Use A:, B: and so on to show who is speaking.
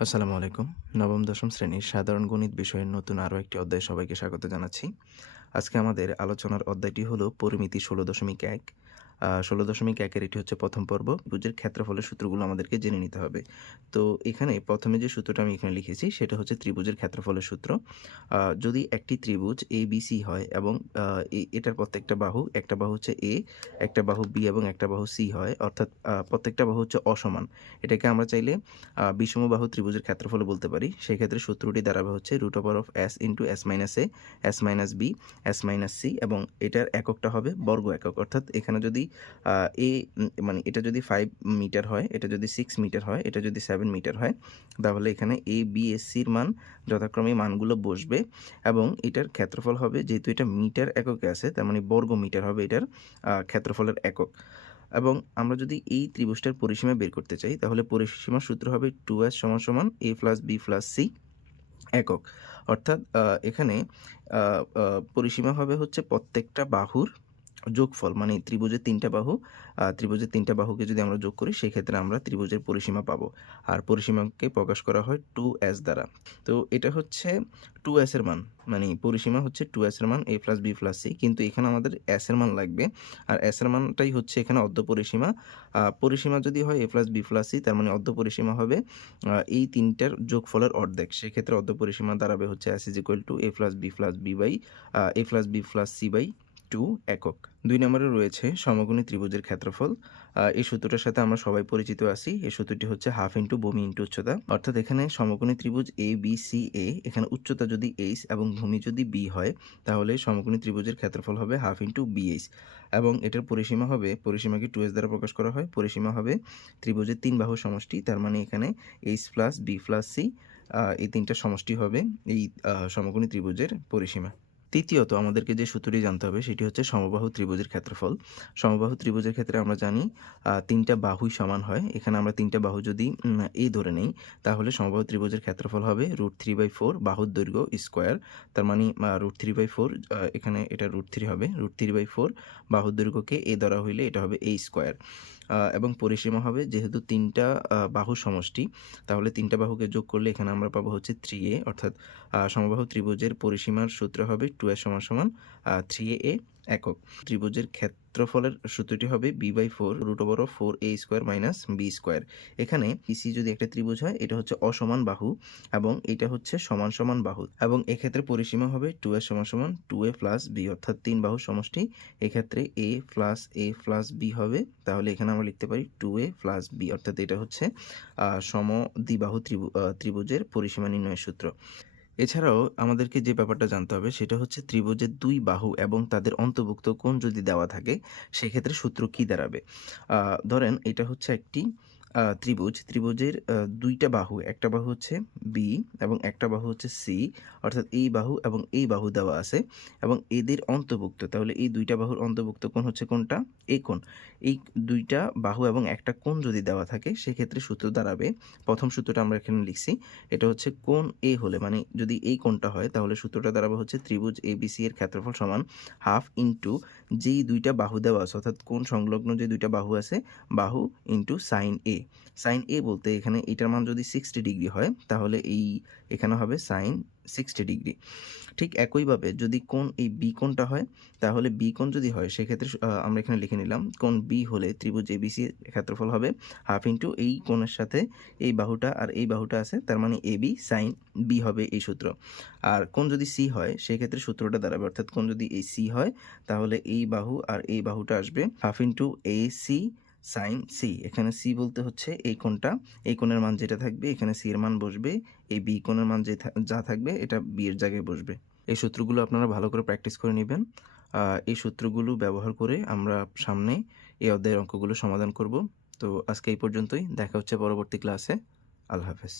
A: আসসালামু আলাইকুম। নবম, দশম শ্রেণির সাধারণ গণিত বিষয়ের নতুন আরও একটি অধ্যায় সবাইকে স্বাগত জানাচ্ছি। আজকে আমাদের আলোচনার অধ্যায়টি হলো পরিমিতি ষোলো দশমিক এক। ষোলো দশমিক একের এটি হচ্ছে প্রথম পর্ব। বুঝের ক্ষেত্রফলের সূত্রগুলো আমাদেরকে জেনে নিতে হবে। তো এখানে প্রথমে যে সূত্রটা আমি এখানে লিখেছি সেটা হচ্ছে ত্রিভুজের ক্ষেত্রফলের সূত্র। যদি একটি ত্রিভুজ এ বি সি হয় এবং এটার প্রত্যেকটা বাহু একটা বাহু হচ্ছে এ একটা বাহু বি এবং একটা বাহু সি হয় অর্থাৎ প্রত্যেকটা বাহু হচ্ছে অসমান। এটাকে আমরা চাইলে আহ, বিষমবাহু ত্রিভুজের ক্ষেত্রফল বলতে পারি। সেই ক্ষেত্রে সূত্রটি দাঁড়াবে হচ্ছে root over of S into S minus A S minus B S minus C এবং এটার এককটা হবে বর্গ একক। অর্থাৎ এখানে যদি এ মানে এটা যদি ফাইভ মিটার হয়, এটা যদি সিক্স মিটার হয়, এটা যদি সেভেন মিটার হয়, তাহলে এখানে এ বি এস সির মান যথাক্রমে মানগুলো বসবে এবং এটার ক্ষেত্রফল হবে, যেহেতু এটা মিটার এককে আছে, তার মানে বর্গ মিটার হবে এটার ক্ষেত্রফলের একক। এবং আমরা যদি এই ত্রিভুজটার পরিসীমা বের করতে চাই, তাহলে পরিসীমার সূত্র হবে টু এস সমান সমান A plus B plus C একক। অর্থাৎ এখানে পরিসীমা হবে হচ্ছে প্রত্যেকটা বাহুর যোগফল মানে ত্রিভুজের তিনটা বাহু ত্রিভুজের তিনটা বাহুকে যদি আমরা যোগ করি সেই ক্ষেত্রে আমরা ত্রিভুজের পরিসীমা পাবো। আর পরিসীমাকে প্রকাশ করা হয় টু এস দ্বারা। তো এটা হচ্ছে টু এস এর মান মানে পরিসীমা হচ্ছে টু এস এর মান A plus B plus C কিন্তু এখানে আমাদের এস এর মান লাগবে। আর এস এর মানটাই হচ্ছে এখানে অর্ধ পরিসীমা। পরিসীমা যদি হয় A plus B plus C তার মানে অর্ধ পরিসীমা হবে এই তিনটার যোগফলের অর্ধেক। সেক্ষেত্রে অর্ধ পরিসীমা দাঁড়াবে হচ্ছে S is equal to A plus B plus B by A plus B plus C by two একক। দুই নম্বরে রয়েছে সমকোণী ত্রিভুজের ক্ষেত্রফল। এই সূত্রটার সাথে আমরা সবাই পরিচিত আছি। এই সূত্রটি হচ্ছে হাফ ইন্টু ভূমি ইন্টু উচ্চতা। অর্থাৎ এখানে সমকোণী ত্রিভুজ এ বি সি এ এখানে উচ্চতা যদি এইচ এবং ভূমি যদি বি হয়, তাহলে সমকোণী ত্রিভুজের ক্ষেত্রফল হবে হাফ ইন্টু বি বিএইচ এবং এটার পরিসীমা হবে, পরিসীমাকে টু এস দ্বারা প্রকাশ করা হয়, পরিসীমা হবে ত্রিভুজের তিন বাহু সমষ্টি, তার মানে এখানে H plus B plus C এই তিনটা সমষ্টি হবে এই সমকোণী ত্রিভুজের পরিসীমা। তৃতীয়ত আমাদেরকে যে সূত্রটি জানতে হবে সেটি হচ্ছে সমবাহু ত্রিভুজের ক্ষেত্রফল। সমবাহু ত্রিভুজের ক্ষেত্রে আমরা জানি তিনটা বাহুই সমান হয়। এখানে আমরা তিনটা বাহু যদি এই ধরে নেই, তাহলে সমবাহু ত্রিভুজের ক্ষেত্রফল হবে রুট থ্রি বাই ফোর বাহুর দৈর্ঘ্য স্কোয়ার। তার মানে রুট থ্রি বাই ফোর এখানে এটা রুট থ্রি হবে। রুট থ্রি বাই ফোর বাহুর দৈর্ঘ্যকে এ ধরা হইলে এটা হবে এ স্কোয়ার। এবং পরিসীমা হবে যেহেতু তিনটা বাহু সমষ্টি, তাহলে তিনটা বাহুকে যোগ করলে এখানে আমরা পাবো হচ্ছে থ্রি এ। অর্থাৎ সমবাহু ত্রিভুজের পরিসীমার সূত্র হবে টু এর সমান সমান থ্রি এ একক। ত্রিভুজের ক্ষেত্রফলের সূত্রটি হবে b by four root over of four a square minus b square এখানে পিসি যদি একটা ত্রিভুজ হয়, এটা হচ্ছে অসমান বাহু এবং এটা হচ্ছে সমান সমান বাহু। এবং এক্ষেত্রে পরিসীমা হবে টু এর সমান সমান টু এ প্লাস বি অর্থাৎ তিন বাহু সমষ্টি। এক্ষেত্রে a plus a plus b হবে, তাহলে এখানে আমরা লিখতে পারি টু এ প্লাস বি অর্থাৎ এটা হচ্ছে সমদ্বিবাহু ত্রিভু ত্রিভুজের পরিসীমা নির্ণয়ের সূত্র। এছাড়াও আমাদেরকে যে ব্যাপারটা জানতে হবে সেটা হচ্ছে ত্রিভুজের দুই বাহু এবং তাদের অন্তর্ভুক্ত কোণ যদি দেওয়া থাকে, সেক্ষেত্রে সূত্র কি দাঁড়াবে? ধরেন এটা হচ্ছে একটি ত্রিভুজ। ত্রিভুজের দুইটা বাহু, একটা বাহু হচ্ছে বি এবং একটা বাহু হচ্ছে সি, অর্থাৎ এই বাহু এবং এই বাহু দেওয়া আছে এবং এদের অন্তর্ভুক্ত। তাহলে এই দুইটা বাহুর অন্তর্ভুক্ত কোণ হচ্ছে কোনটা এই কোণ। এই দুইটা বাহু এবং একটা কোণ যদি দেওয়া থাকে, সেক্ষেত্রে সূত্র দাঁড়াবে। প্রথম সূত্রটা আমরা এখানে লিখছি, এটা হচ্ছে কোণ এ হলে মানে যদি এই কোণটা হয়, তাহলে সূত্রটা দাঁড়াবে হচ্ছে ত্রিভুজ এ বি সি এর ক্ষেত্রফল সমান হাফ ইন্টু যেই দুইটা বাহু দেওয়া আছে, অর্থাৎ কোণ সংলগ্ন যে দুইটা বাহু আছে, বাহু into sine a. Sine a বলতে এখানে এটার মান যদি সিক্সটি ডিগ্রি হয়, তাহলে এই এখানে হবে সাইন সিক্সটি ডিগ্রি ঠিক একইভাবে যদি কোন এই বি কোণটা হয়, তাহলে বি কোণ যদি হয়, সেক্ষেত্রে আমরা এখানে লিখে নিলাম কোন বি হলে ত্রিভুজ এবিসি ক্ষেত্রফল হবে হাফ ইন্টু এই কোণের সাথে এই বাহুটা আর এই বাহুটা আছে, তার মানে এ বি সাইন বি হবে এই সূত্র। আর কোন যদি সি হয়, সেক্ষেত্রে সূত্রটা দাঁড়াবে, অর্থাৎ কোন যদি এই সি হয়, তাহলে এই বাহু আর এই বাহুটা আসবে half into a c sine c এখানে সি বলতে হচ্ছে এই কোণটা, এই কোণের মান যেটা থাকবে, এখানে সি এর মান বসবে, এই বি কোণের মান যে যা থাকবে, এটা বি এর জায়গায় বসবে। এই সূত্রগুলো আপনারা ভালো করে প্র্যাকটিস করে নেবেন। এই সূত্রগুলো ব্যবহার করে আমরা সামনে এই অধ্যায়ের অঙ্কগুলো সমাধান করব। তো আজকে এই পর্যন্তই, দেখা হচ্ছে পরবর্তী ক্লাসে আল্লাহ হাফেজ।